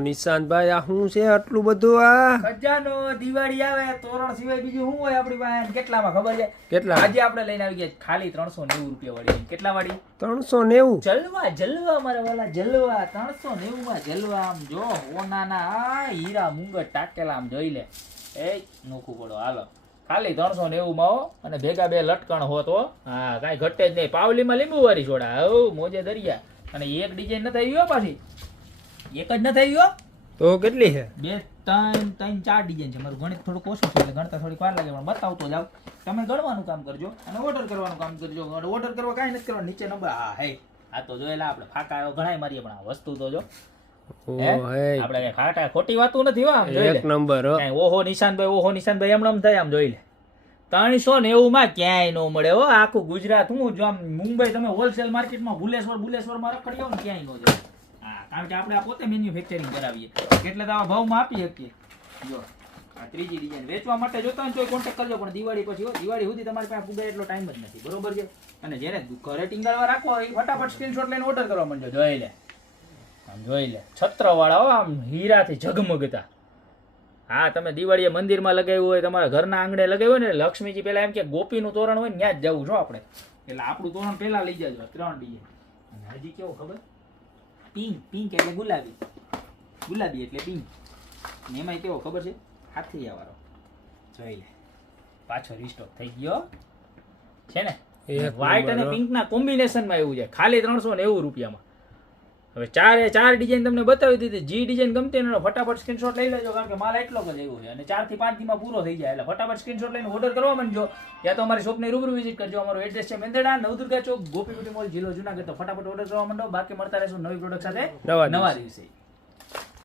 નિશાંતભાઈ આ શું છે આટલું બધું? આ ખજાનો દિવાળી આવે તોરણ સિવાય બીજું શું હોય આપણી પાસે? કેટલામાં ખબર છે? કેટલા? આજે આપણે લઈને આવી ગયા ખાલી 390 રૂપિયા વાળી. કેટલા વાળી? 390. જલવા જલવા મારા વાલા જલવા. 390 માં જલવા. આમ જો ઓનાના આ હીરા મુંગટ ટાકેલા આમ જોઈ લે. એ નોખું પડો હાલો. ખાલી 390 માં હો. અને ભેગા બે લટકણ હોત હો. હા કાંઈ ઘટે જ નહીં. પાવલીમાં લીંબુ વાળી સોડા. હો મોજે દરિયા. અને એક ડિઝાઇન નથી આવી હો પાછી. એક જ ન થઈ ગયો તો કેટલી છે? 2 3 3 4 ડિઝાઇન છે. મારું ગણિત થોડું ઓછું છે એટલે ગણતા થોડીક વાર લાગે પણ બતાવતો જાવ. તમે ગણવાનું કામ કરજો અને ઓર્ડર કરવાનું કામ કરજો. ઓર્ડર કરવા કાંઈ નથી કરવાનું. નીચે નંબર હા હે આ તો જોયેલા આપણે ફાકા ઘણાય મારીએ પણ આ વસ્તુ તો જો આપણે ખાટા ખોટી વાતું નથી હો. આમ જોઈ લે એક નંબર હો. ઓહો નિશાંતભાઈ એમ થાય આમ જોઈ લે. 390 માં ક્યાંય ન મળે હો. આખું ગુજરાત હું જો આમ મુંબઈ તમે હોલસેલ માર્કેટમાં ભુલેશ્વરમાં રખડ્યો ને ક્યાંય ન જાય. કારણ કે આપણે આ પોતે મેન્યુફેક્ચરિંગ કરાવીએ એટલે તો આવા ભાવમાં આપી શકીએ. જો આ ત્રીજી ડિઝાઇન વેચવા માટે જોતા હોય તો કોન્ટેક્ટ કરજો પણ દિવાળી પછી દિવાળી સુધી તમારી પાસે પૂગાય એટલો ટાઈમ જ નથી. બરોબર છે? અને જેને ઘરે ટીંગાળવા રાખવો હોય ફટાફટ સ્ક્રીનશોટ લઈને ઓર્ડર કરવા માંડજો. જોઈ લે આમ જોઈ લે છત્રવાળા હો આમ હીરાથી ઝગમગતા. હા તમે દિવાળીએ મંદિરમાં લગાવ્યું હોય તમારા ઘરના આંગણે લગાવ્યું હોય ને લક્ષ્મીજી પેલા એમ કે ગોપીનું તોરણ હોય ને ત્યાં જ જવું છો આપણે. એટલે આપણું તોરણ પેલા લઈ જજો. 3 ડિઝાઇન. અને હજી કેવું ખબર? પિંક એટલે ગુલાબી એટલે પિંક. ને એમાં કેવો ખબર છે? હાથીયા વાળો. જોઈ લે પાછો રીસ્ટોક થઈ ગયો છે ને. વ્હાઈટ અને પિંક ના કોમ્બિનેશન માં એવું છે. ખાલી 390 રૂપિયામાં. હવે ચાર ડિઝાઇન તમને બતાવી દીધી. જે ડિઝાઇન ગમતી ને ફટાફટ સ્ક્રીનશોટ લઈ લેજો કારણ કે માલ એટલો જ એવું છે અને 4 થી 5 દીમાં પૂરો થઈ જાય. એટલે ફટાફટ સ્ક્રીનશોટ લઈને ઓર્ડર કરવા માંડજો. યા તો અમારી શોપને રૂબરૂ વિઝિટ કરજો. અમારું એડ્રેસ છે મેંદરડા નવદુર્ગા ચોક ગોપી બ્યુટી મોલ જિલ્લો જુનાગઢ. તો ફટાફટ ઓર્ડર કરવા માંડો. બાકી મળતા રહેશું નવી પ્રોડક્ટ સાથે નવા દિવસે.